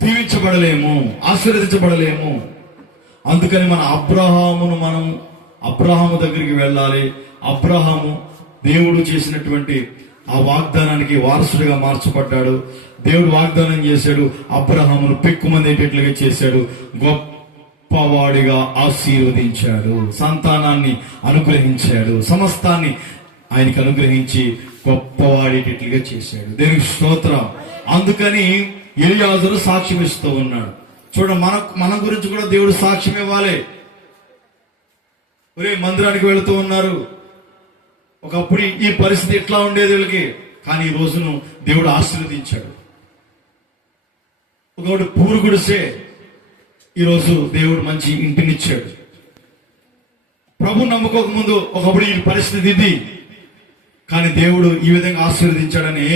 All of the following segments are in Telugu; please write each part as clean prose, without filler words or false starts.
దీవించబడలేము, ఆశీర్వదించబడలేము. అందుకని మన అబ్రహాము దగ్గరికి వెళ్ళాలి. అబ్రహాము దేవుడు చేసినటువంటి ఆ వాగ్దానానికి వారసుడిగా మార్చబడ్డాడు. దేవుడు వాగ్దానం చేశాడు, అబ్రహామును పెక్కుమందేటట్లుగా చేశాడు, గొప్పవాడిగా ఆశీర్వదించాడు, సంతానాన్ని అనుగ్రహించాడు, సమస్తాన్ని ఆయనకి అనుగ్రహించి గొప్పవాడేటట్లుగా చేశాడు. దేవునికి స్తోత్రం. అందుకని ఎలియాజరు సాక్ష్యం ఇస్తూ ఉన్నాడు. చూడ మన గురించి కూడా దేవుడు సాక్ష్యం ఇవ్వాలి. ఒరే, మందిరానికి వెళుతూ ఉన్నారు, ఒకప్పుడు ఈ పరిస్థితి ఎట్లా ఉండేది వీళ్ళకి, కానీ ఈ రోజును దేవుడు ఆశీర్వదించాడు. ఒకటి పూరు గుడిసే, ఈరోజు దేవుడు మంచి ఇంటినిచ్చాడు. ప్రభు నమ్ముకోక ముందు ఒకప్పుడు ఈ పరిస్థితి ఇది, కానీ దేవుడు ఈ విధంగా ఆశీర్వదించాడని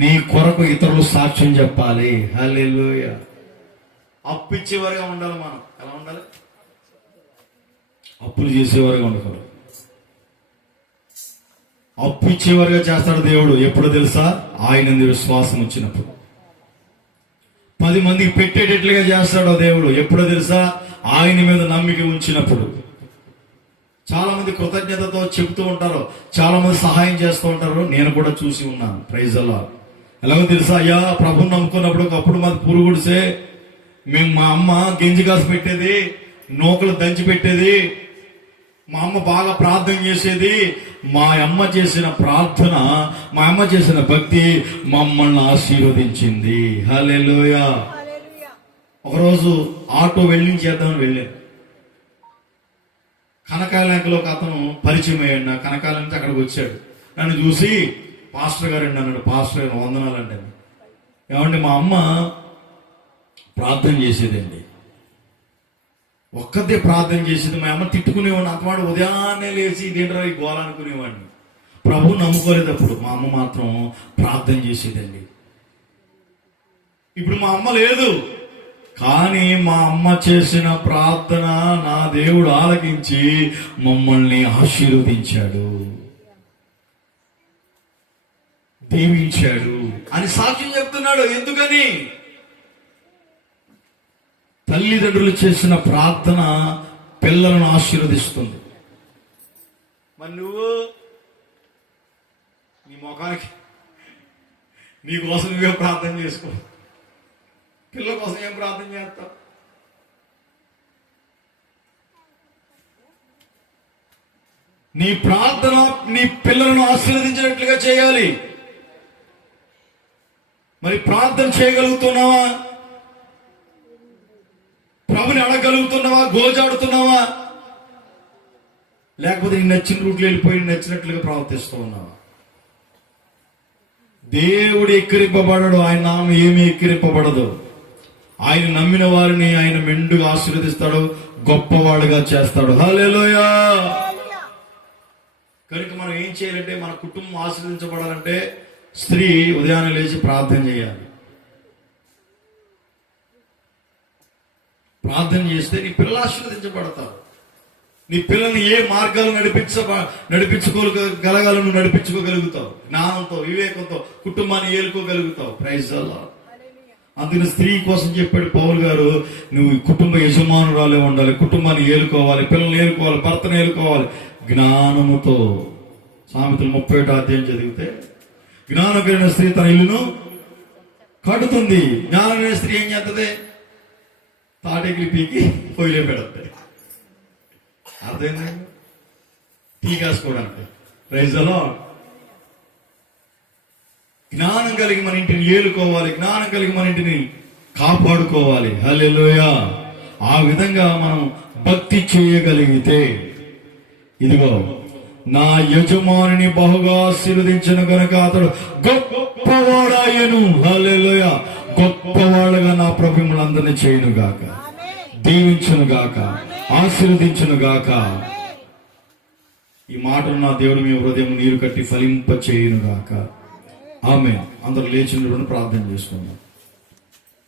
నీ కొరకు ఇతరులు సాక్ష్యం చెప్పాలి. హల్లెలూయా. అప్పు ఇచ్చేవారుగా ఉండాలి. మనం ఎలా ఉండాలి? అప్పులు చేసేవారుగా ఉండకూడదు. అప్పు ఇచ్చేవారుగా చేస్తాడు దేవుడు. ఎప్పుడు తెలుసా? ఆయన విశ్వాసం వచ్చినప్పుడు. 10 మందికి పెట్టేటట్లుగా చేస్తాడు దేవుడు. ఎప్పుడో తెలుసా? ఆయన మీద నమ్మిక ఉంచినప్పుడు. చాలా మంది కృతజ్ఞతతో చెబుతూ ఉంటారు, చాలా మంది సహాయం చేస్తూ ఉంటారు. నేను కూడా చూసి ఉన్నాను. ప్రైజ్ అల్లా. ఎలాగో తెలుసా? అయ్యా, ప్రభుని నమ్ముకున్నప్పుడు ఒకప్పుడు మాది పురుగుడిసే. మేము మా అమ్మ గింజి కాసి పెట్టేది, నూకలు దంచి పెట్టేది, మా అమ్మ బాగా ప్రార్థన చేసేది. మా అమ్మ చేసిన ప్రార్థన, మా అమ్మ చేసిన భక్తి మమ్మల్ని ఆశీర్వదించింది. హల్లెలూయా. ఒకరోజు ఆటో చేద్దామని వెళ్ళాను. కనకాలంకలో ఒక అతను పరిచయం అయ్యాడు. కనకాలం నుంచి అక్కడికి వచ్చాడు. నన్ను చూసి, పాస్టర్ గారు అండి అన్నాడు. పాస్టర్ గారు వందనాలండి. ఏమంటే మా అమ్మ ప్రార్థన చేసేదండి, ఒక్కదే ప్రార్థన చేసేది. మా అమ్మ తిట్టుకునేవాడిని. అంతవాడు ఉదయాన్నే లేచి ఇదేంట్రా ఈ గోల అనుకునేవాడిని. ప్రభు నమ్ముకోలేదప్పుడు. మా అమ్మ మాత్రం ప్రార్థన చేసేదండి. ఇప్పుడు మా అమ్మ లేదు, కానీ మా అమ్మ చేసిన ప్రార్థన నా దేవుడు ఆలకించి మమ్మల్ని ఆశీర్వదించాడు, దీవించాడు అని సాక్ష్యం చెప్తున్నాడు. ఎందుకని? తల్లిదండ్రులు చేసిన ప్రార్థన పిల్లలను ఆశీర్వదిస్తుంది. మరి నువ్వు నీ ముఖానికి నీ కోసం నువ్వే ప్రార్థన చేసుకో. పిల్లల కోసం ఏం ప్రార్థన చేస్తావు? నీ ప్రార్థన నీ పిల్లలను ఆశీర్వదించినట్లుగా చేయాలి. మరి ప్రార్థన చేయగలుగుతున్నావా? ప్రభుని అడగలుగుతున్నావా? గోజాడుతున్నావా? లేకపోతే నీ నచ్చిన రూట్లు వెళ్ళిపోయి నచ్చినట్లుగా ప్రవర్తిస్తూ ఉన్నావా? దేవుడు ఎక్కిరింపబడడు. ఆయన నామం ఏమీ ఎక్కిరింపబడదు. ఆయన నమ్మిన వారిని ఆయన మెండుగా ఆశీర్వదిస్తాడు, గొప్పవాడుగా చేస్తాడు. హల్లెలూయా. కనుక మనం ఏం చేయాలంటే, మన కుటుంబం ఆశీర్వదించబడాలంటే స్త్రీ ఉదయాన్నే లేచి ప్రార్థన చేయాలి. ప్రార్థన చేస్తే నీ పిల్లలు ఆశీర్వదించబడతారు. నీ పిల్లల్ని ఏ మార్గాలు నడిపించుకోగలగాలో నువ్వు నడిపించుకోగలుగుతావు. జ్ఞానంతో, వివేకంతో కుటుంబాన్ని ఏలుకోగలుగుతావు. ప్రైజ్ అల్లాహ్. అందుకని స్త్రీ కోసం చెప్పాడు పౌలు గారు, నువ్వు కుటుంబ యజమానురాలే ఉండాలి, కుటుంబాన్ని ఏలుకోవాలి, పిల్లల్ని ఏలుకోవాలి, భర్తను ఏలుకోవాలి జ్ఞానముతో. సామెతలు 31వ అధ్యాయం చదివితే, జ్ఞానం కలిగిన స్త్రీ తన ఇల్లును కడుతుంది. జ్ఞానం లేని స్త్రీ ఏం చేస్తుంది? తాటెగిలి పీకి పొయ్యిలో పెడతాయి. అర్థమైంది? టీ కాసుకోవడానికి. ప్రైజ్ అల్లాహ్. జ్ఞానం కలిగి మన ఇంటిని ఏలుకోవాలి, జ్ఞానం కలిగి మన ఇంటిని కాపాడుకోవాలి. హల్లెలూయా. ఆ విధంగా మనం భక్తి చేయగలిగితే, ఇదిగో నా యజమానిని బహుగా ఆశీర్వదించిన కనుక అతడు గొప్పవాడాయను. హల్లెలూయా. గొప్పవాడుగా నా ప్రభు మిమ్మల్ని చేయను గాక, దీవించును గాక, ఆశీర్వదించును గాక. ఈ మాటలు నా దేవుడు మీ హృదయం నీరు కట్టి ఫలింప చేయును గాక. ఆమేన్. అందరూ లేచి ప్రార్థన చేసుకుందాం.